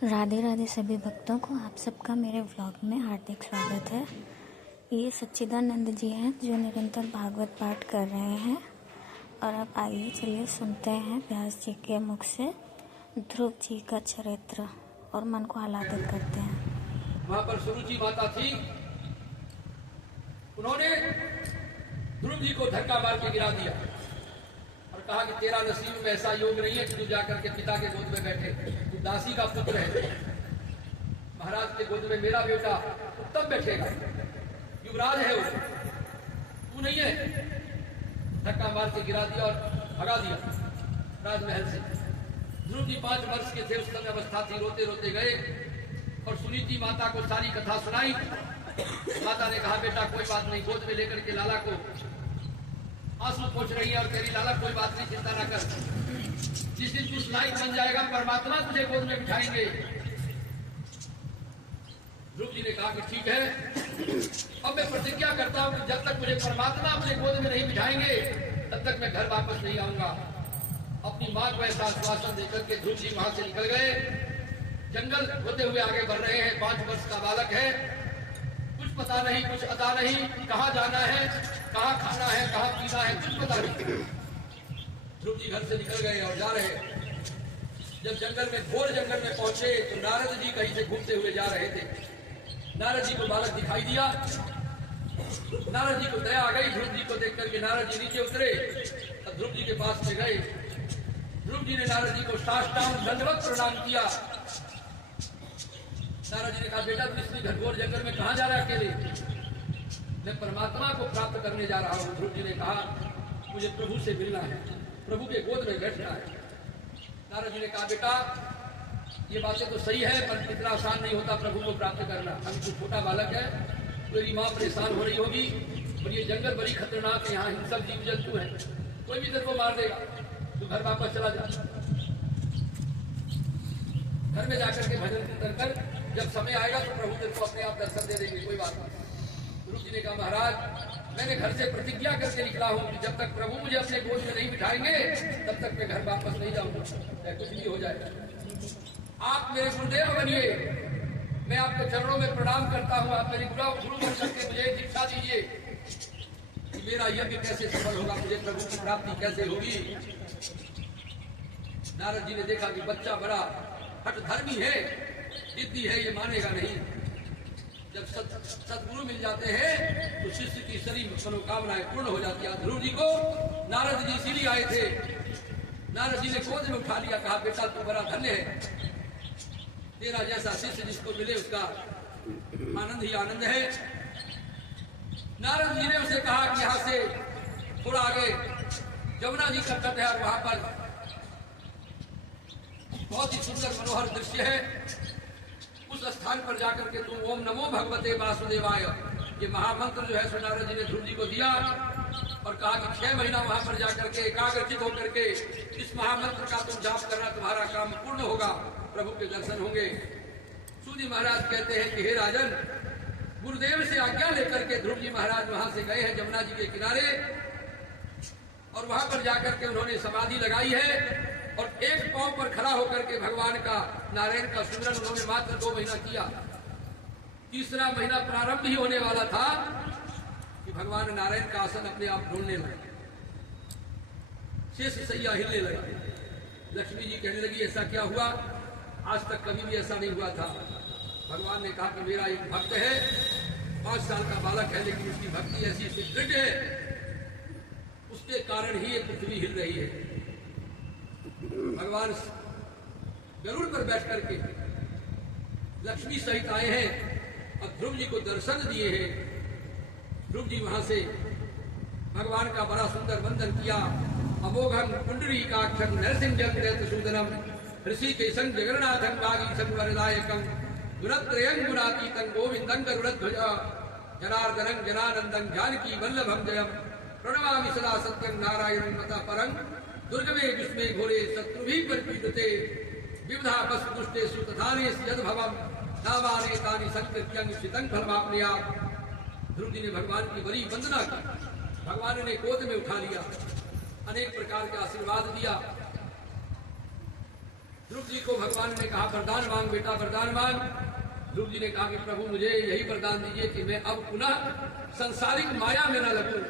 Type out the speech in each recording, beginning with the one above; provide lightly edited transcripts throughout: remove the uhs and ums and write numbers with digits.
राधे राधे सभी भक्तों को आप सबका मेरे व्लॉग में हार्दिक स्वागत है। ये सच्चिदानंद जी हैं जो निरंतर भागवत पाठ कर रहे हैं। और अब आइए चलिए सुनते हैं व्यास जी के मुख से ध्रुव जी का चरित्र और मन को आह्लादित करते हैं। वहां पर सुरुचि माता थी, उन्होंने ध्रुव जी को धक्का मार के गिरा दिया और कहा कि तेरा नसीब में ऐसा योग नहीं है कि तू जाकर के पिता के गोद में बैठे, तू दासी का पुत्र है। महाराज के गोद में मेरा बेटा तब बैठेगा, युवराज है वो, तू नहीं है। धक्का मार के गिरा दिया और भगा दिया राजमहल से। ध्रुव जी 5 वर्ष के थे, उस समय अवस्था थी। रोते रोते गए और सुनीति माता को सारी कथा सुनाई। माता ने कहा बेटा कोई बात नहीं, गोद में लेकर के लाला को आंसू पोंछ रही है और तेरी लाला कोई बात नहीं, चिंता ना कर। जिस दिन तू लायक बन जाएगा परमात्मा तुझे गोद में बिठाएंगे। ध्रुव जी ने कहा कि ठीक है, अब मैं प्रतिज्ञा करता हूं कि जब तक मुझे परमात्मा अपने गोद में नहीं बिठाएंगे तब तक मैं घर वापस नहीं आऊंगा। अपनी मां को ऐसा आश्वासन देकर के ध्रुव जी वहां से निकल गए। जंगल होते हुए आगे बढ़ रहे हैं। 5 वर्ष का बालक है, कुछ पता नहीं, कुछ अता नहीं, कहाँ जाना है, कहाँ खाना है, कहाँ पीना है, कुछ पता नहीं। ध्रुव जी घर से निकल गए और जा रहे। जब जंगल में, घोर जंगल में पहुंचे तो नारद जी कहीं से घूमते हुए जा रहे थे। नारद जी को बालक दिखाई दिया। नारद जी को दया आ गई। ध्रुव जी को देख करके नारद जी नीचे उतरे और ध्रुव जी के पास में गए। ध्रुव जी ने नारद जी को साष्टांग दंडवत प्रणाम किया। नारद जी ने कहा बेटा तू इस घनघोर जंगल में कहाँ जा रहा है अकेले? मैं परमात्मा को प्राप्त करने जा रहा हूँ। ध्रुव जी ने कहा मुझे प्रभु से मिलना है, प्रभु के गोद में बैठना है। नारद जी ने कहा बेटा ये बातें तो सही है पर इतना आसान नहीं होता प्रभु को प्राप्त करना। अभी तू छोटा बालक है, तेरी माँ परेशान हो रही होगी और ये जंगल बड़ी खतरनाक है, यहाँ हिंसक जीव जंतु है, कोई भी तेरे को मार देगा। तू घर वापस चला जा। घर में जाकर के भजन कीर्तन कर, जब समय आएगा तो प्रभु तेरे को अपने आप दर्शन दे देंगे, कोई बात नहीं। ध्रुव जी ने कहा महाराज मैंने घर से प्रतिज्ञा करके निकला हूं कि जब तक प्रभु मुझे अपने गोद में नहीं बिठाएंगे तब तक मैं घर वापस नहीं जाऊंगा, चाहे कुछ भी हो जाए। आप मेरे गुरुदेव बनिए, मैं आपके चरणों में प्रणाम करता हूं। आप मेरी गुरु बन करके मुझे दीक्षा दीजिए कि मेरा यज्ञ कैसे सफल होगा, मुझे प्रभु की प्राप्ति कैसे होगी। नारद जी ने देखा कि बच्चा बड़ा हठधर्मी है, जिद्दी है, ये मानेगा नहीं। जब सदगुरु मिल जाते हैं तो शिष्य की सभी मनोकामनाएं पूर्ण हो जाती है। ध्रुव जी को नारद जी इसीलिए आए थे। नारद जी ने गोद में उठा लिया, कहा बेटा तू बड़ा धन्य है, तेरा जैसा शिष्य जिसको मिले उसका आनंद ही आनंद है। नारद जी ने उसे कहा कि यहाँ से थोड़ा आगे जमुना जी का तट है और वहां पर बहुत ही सुंदर मनोहर दृश्य है। उस स्थान पर जाकर के तुम ओम नमो भगवते वासुदेवाय, ये महामंत्र जो है नारद जी ने ध्रुव जी को दिया और कहा कि 6 महीना वहां पर जाकर के एकाग्रचित होकर के इस महामंत्र का तुम जाप करना, तुम्हारा काम पूर्ण होगा, प्रभु के दर्शन होंगे। सूर्य महाराज कहते हैं कि हे राजन, गुरुदेव से आज्ञा लेकर के ध्रुव जी महाराज वहां से गए हैं जमुना जी के किनारे और वहां पर जाकर के उन्होंने समाधि लगाई है और एक पांव पर खड़ा होकर के भगवान का, नारायण का सुमिरन उन्होंने मात्र 2 महीना किया। तीसरा महीना प्रारंभ ही होने वाला था कि भगवान नारायण का आसन अपने आप ढूंढने लगे, शेष सैया हिलने लगा। लक्ष्मी जी कहने लगी ऐसा क्या हुआ, आज तक कभी भी ऐसा नहीं हुआ था। भगवान ने कहा कि मेरा एक भक्त है, 5 साल का बालक है, लेकिन उसकी भक्ति ऐसी सुदृढ़ है, उसके कारण ही ये पृथ्वी हिल रही है। भगवान गरुड़ पर बैठ करके लक्ष्मी सहित आए हैं और ध्रुव जी को दर्शन दिए हैं। ध्रुव जी वहां से भगवान का बड़ा सुंदर वंदन किया। अमोघम पुंडरीकाक्षं नरसिंहं दैत्यसूदनम ऋषिकेशं जगन्नाथं वागीशं वरदायकं गुणत्रयं गुणातीतं गोविंदं गरुड़ध्वज जनार्दनं जनानंदं जानकी वल्लभं जयं प्रणमामि सदा सत्यं नारायणं मतः परं दुर्गमे विस्मे घोरे शत्रुभिः परिपीडते विविधा वस्तु दुष्टे सुतधाने यद्भवम् नामाने तानि संकृत्यं शितं फलमाप्नुयात्। ध्रुव जी ने भगवान की बड़ी वंदना की। भगवान ने गोद में उठा लिया, अनेक प्रकार का आशीर्वाद दिया। ध्रुव जी को भगवान ने कहा वरदान मांग बेटा वरदान मांग। ध्रुव जी ने कहा कि प्रभु मुझे यही वरदान दीजिए कि मैं अब पुनः संसारिक माया में न लगूं।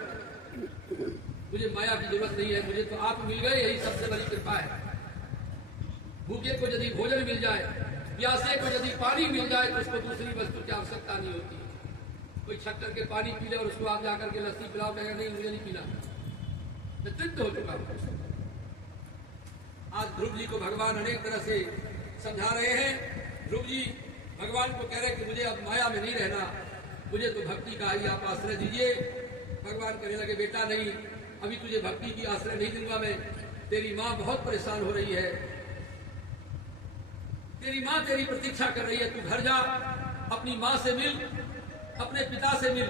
मुझे माया की जरूरत नहीं है, मुझे तो आप मिल गए, यही सबसे बड़ी कृपा है। भूखे को यदि भोजन मिल जाए, प्यासे को यदि पानी मिल जाए तो उसको दूसरी वस्तु की आवश्यकता नहीं होती। कोई छक्कर के पानी पी ले और उसको आप जाकर के लस्सी पिलाओ, कहेगा नहीं मुझे नहीं पीना, मैं तृप्त हो चुका हूं। आज ध्रुव जी को भगवान अनेक तरह से समझा रहे हैं। ध्रुव जी भगवान को कह रहे कि मुझे अब माया में नहीं रहना, मुझे तो भक्ति का ही आप आश्रय दीजिए। भगवान कहने लगे बेटा नहीं, अभी तुझे भक्ति की आश्रय नहीं दूंगा मैं। तेरी माँ बहुत परेशान हो रही है, तेरी माँ तेरी प्रतीक्षा कर रही है। तू घर जा, अपनी माँ से मिल, अपने पिता से मिल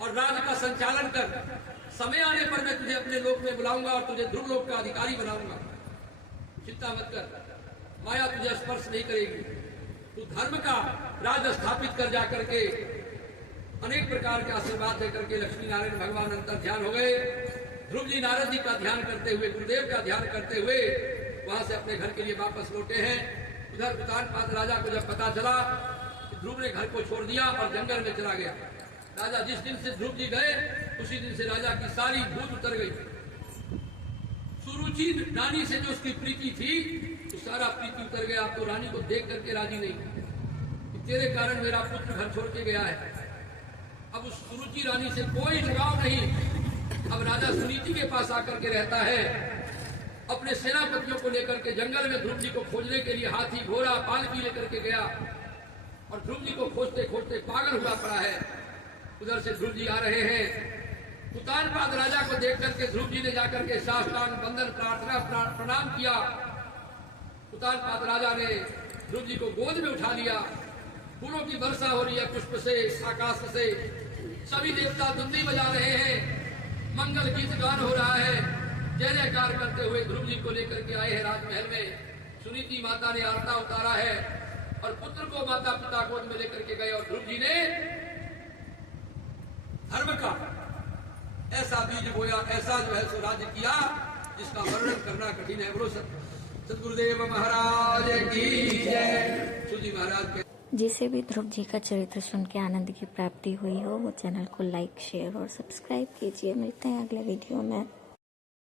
और राज्य का संचालन कर। समय आने पर मैं तुझे अपने लोक में बुलाऊंगा और तुझे ध्रुव लोक का अधिकारी बनाऊंगा। चिंता मत कर, माया तुझे स्पर्श नहीं करेगी। तू धर्म का राज स्थापित कर जा करके अनेक प्रकार के आशीर्वाद देकर के लक्ष्मी नारायण भगवान अंतर ध्यान हो गए। ध्रुव जी नारद जी का ध्यान करते हुए, गुरुदेव का ध्यान करते हुए वहां से अपने घर के लिए वापस लौटे हैं। उधर उत्तानपाद राजा को जब पता चला कि ध्रुव ने घर को छोड़ दिया और जंगल में चला गया, राजा जिस दिन से ध्रुव जी गए उसी दिन से राजा की सारी भूत उतर गई। सुरुचि रानी से जो उसकी प्रीति थी तो सारा प्रीति उतर गया। अब तो रानी को देख करके राजी नहीं कि तेरे कारण मेरा पुत्र घर छोड़ के गया है। अब उस सुरुचि रानी से कोई लगाव नहीं। अब राजा सुनीति के पास आकर के रहता है। अपने सेनापतियों को लेकर के जंगल में ध्रुव जी को खोजने के लिए हाथी घोड़ा पालकी लेकर के गया और ध्रुव जी को खोजते खोजते पागल हुआ पड़ा है। उधर से ध्रुव जी आ रहे हैं। उत्तानपाद राजा को देख करके ध्रुव जी ने जाकर के साष्टांग वंदन प्रार्थना प्रणाम किया। उत्तानपाद राजा ने ध्रुव जी को गोद में उठा लिया। फूलों की वर्षा हो रही है, पुष्प से, आकाश से। सभी देवता धुंदी बजा रहे हैं, मंगल गीत गान हो रहा है। जय जयकार करते हुए ध्रुव जी को लेकर के आए हैं राजमहल में। सुनीति माता ने आरता उतारा है और पुत्र को माता पिता गोद में लेकर के गए और ध्रुव जी ने धर्म का ऐसा बीज बोया, ऐसा जो है सो राज्य किया जिसका वर्णन करना कठिन है। बोलो सतगुरुदेव महाराज की जय। सूजी महाराज के जिसे भी ध्रुव जी का चरित्र सुन के आनंद की प्राप्ति हुई हो वो चैनल को लाइक शेयर और सब्सक्राइब कीजिए। मिलते हैं अगले वीडियो में।